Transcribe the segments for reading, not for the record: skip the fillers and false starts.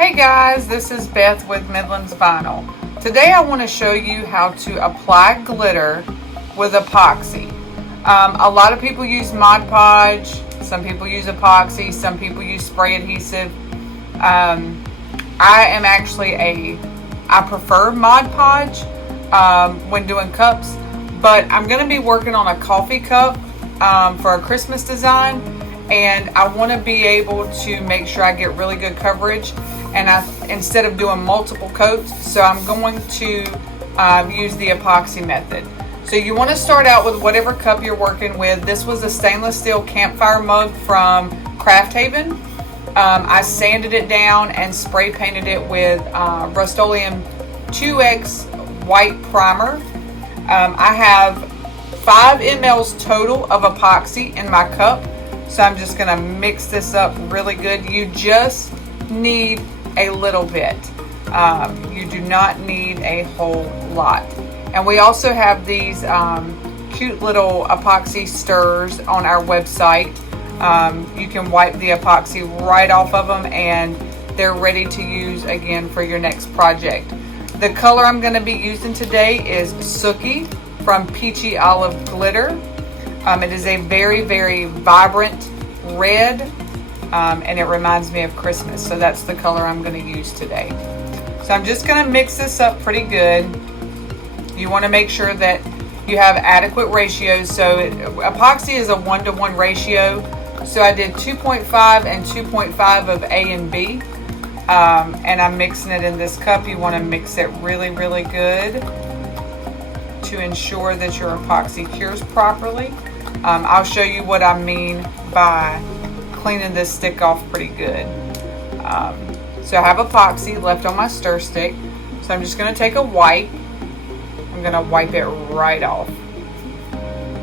Hey guys, this is Beth with Midlands Vinyl. Today I want to show you how to apply glitter with epoxy. A lot of people use Mod Podge, some people use epoxy, some people use spray adhesive. I prefer Mod Podge when doing cups, but I'm going to be working on a coffee cup for a Christmas design, and I want to be able to make sure I get really good coverage, and instead of doing multiple coats, so I'm going to use the epoxy method. So you want to start out with whatever cup you're working with. This was a stainless steel campfire mug from Craft Haven. I sanded it down and spray painted it with Rust-Oleum 2X white primer. I have 5 mLs total of epoxy in my cup, so I'm just going to mix this up really good. You just need a little bit. You do not need a whole lot. And we also have these cute little epoxy stirrers on our website. You can wipe the epoxy right off of them and they're ready to use again for your next project. The color I'm going to be using today is Sookie from Peachy Olive Glitter. It is a very, very vibrant red, and it reminds me of Christmas, so that's the color I'm going to use today. So I'm just going to mix this up pretty good. You want to make sure that you have adequate ratios. So epoxy is a 1-to-1 ratio, so I did 2.5 and 2.5 of A and B, and I'm mixing it in this cup. You want to mix it really, really good to ensure that your epoxy cures properly. I'll show you what I mean by cleaning this stick off pretty good. So I have epoxy left on my stir stick, so I'm just going to take a wipe. I'm going to wipe it right off,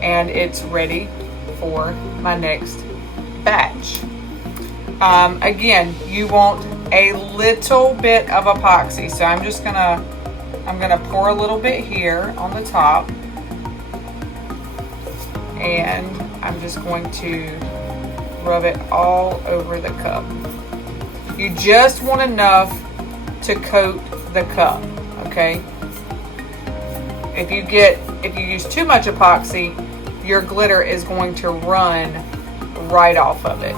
and it's ready for my next batch. Again, you want a little bit of epoxy, so I'm gonna pour a little bit here on the top, and I'm just going to rub it all over the cup. You just want enough to coat the cup, okay? If you use too much epoxy, your glitter is going to run right off of it.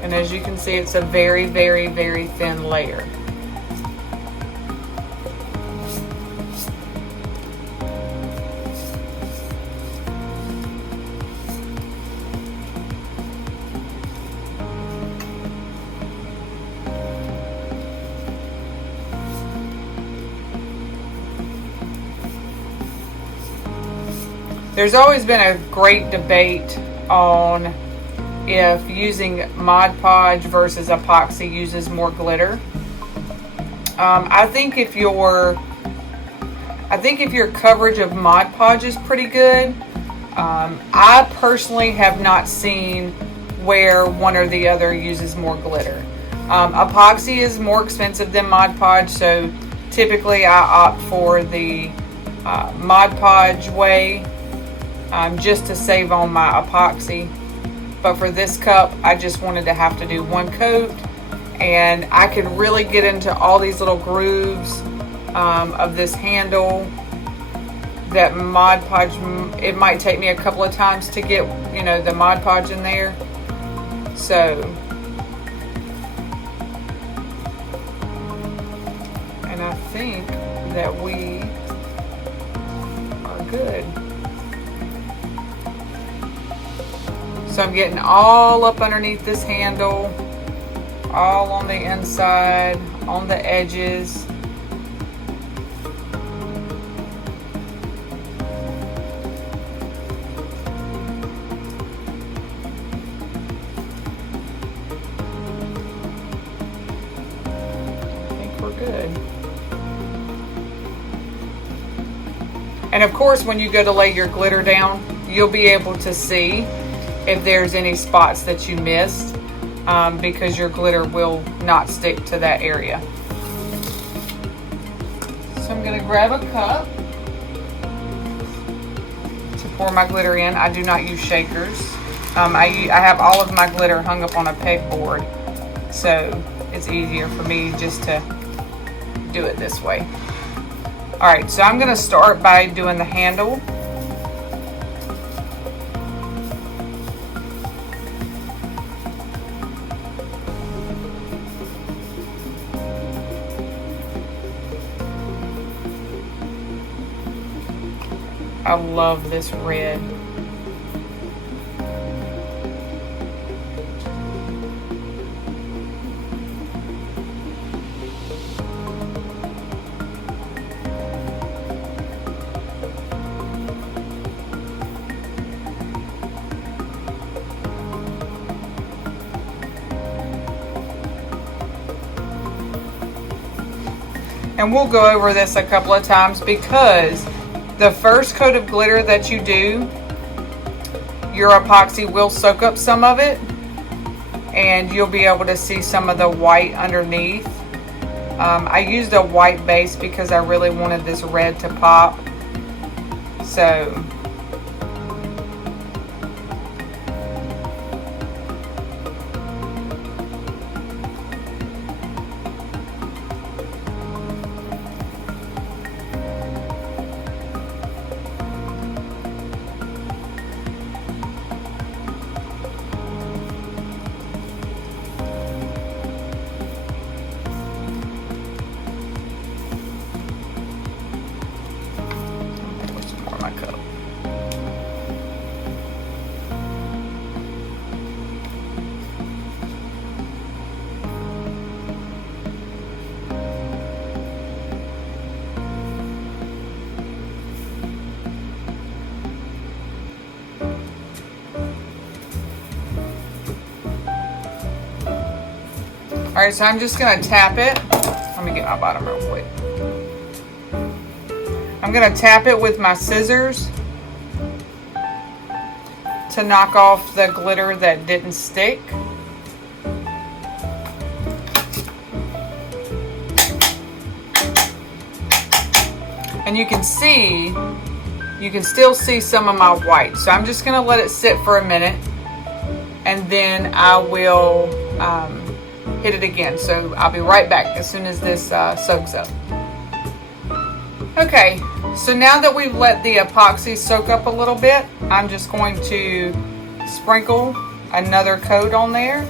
And as you can see, it's a very, very, very thin layer. There's always been a great debate on if using Mod Podge versus epoxy uses more glitter. I think if your coverage of Mod Podge is pretty good, I personally have not seen where one or the other uses more glitter. Epoxy is more expensive than Mod Podge, so typically I opt for the Mod Podge way, just to save on my epoxy. But for this cup, I just wanted to have to do one coat, and I could really get into all these little grooves of this handle that Mod Podge. It might take me a couple of times to get, the Mod Podge in there. So, and I think that we are good. So I'm getting all up underneath this handle, all on the inside, on the edges. I think we're good. And of course, when you go to lay your glitter down, you'll be able to see if there's any spots that you missed, because your glitter will not stick to that area. So I'm going to grab a cup to pour my glitter in. I do not use shakers. I have all of my glitter hung up on a pegboard, so it's easier for me just to do it this way. Alright, so I'm going to start by doing the handle. I love this red. And we'll go over this a couple of times, because the first coat of glitter that you do, your epoxy will soak up some of it, and you'll be able to see some of the white underneath. I used a white base because I really wanted this red to pop. So alright, so I'm just going to tap it. Let me get my bottom real quick. I'm going to tap it with my scissors to knock off the glitter that didn't stick. And you can still see some of my white. So I'm just going to let it sit for a minute, and then I will hit it again. So I'll be right back as soon as this soaks up. Okay, so now that we've let the epoxy soak up a little bit, I'm just going to sprinkle another coat on there.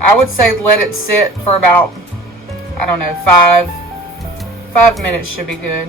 I would say let it sit for about, I don't know, 5 minutes should be good.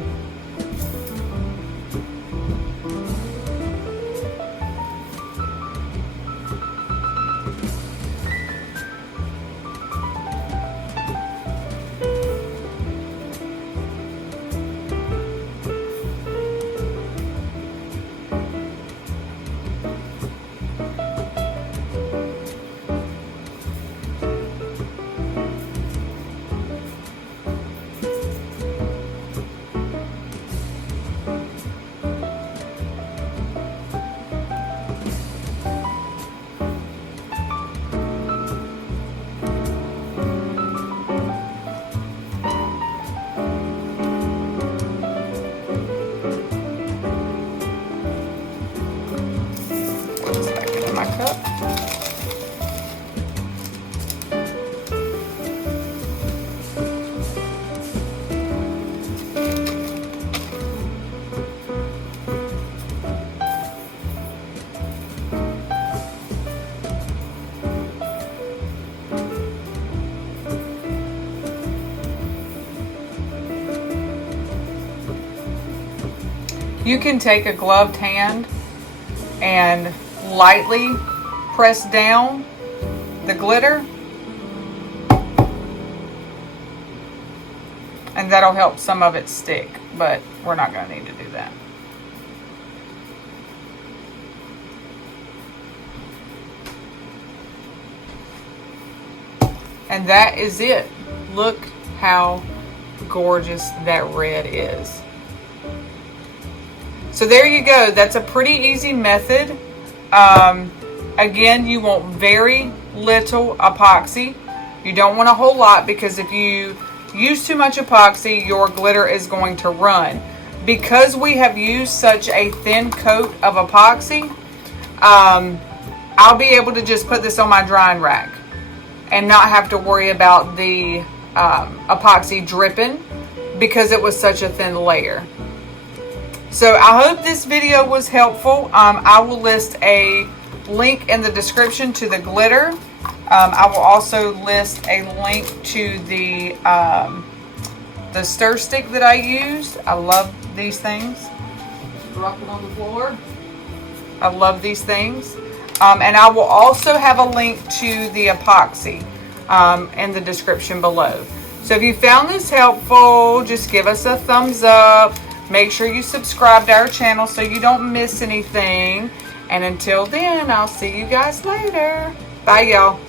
You can take a gloved hand and lightly press down the glitter, and that'll help some of it stick, but we're not going to need to do that. And that is it. Look how gorgeous that red is. So there you go. That's a pretty easy method. Again, you want very little epoxy. You don't want a whole lot, because if you use too much epoxy, your glitter is going to run. Because we have used such a thin coat of epoxy, I'll be able to just put this on my drying rack and not have to worry about the epoxy dripping, because it was such a thin layer. So I hope this video was helpful. I will list a link in the description to the glitter. I will also list a link to the stir stick that I used. I love these things. Drop it on the floor. I love these things. And I will also have a link to the epoxy in the description below. So if you found this helpful, just give us a thumbs up. Make sure you subscribe to our channel so you don't miss anything. And until then, I'll see you guys later. Bye, y'all.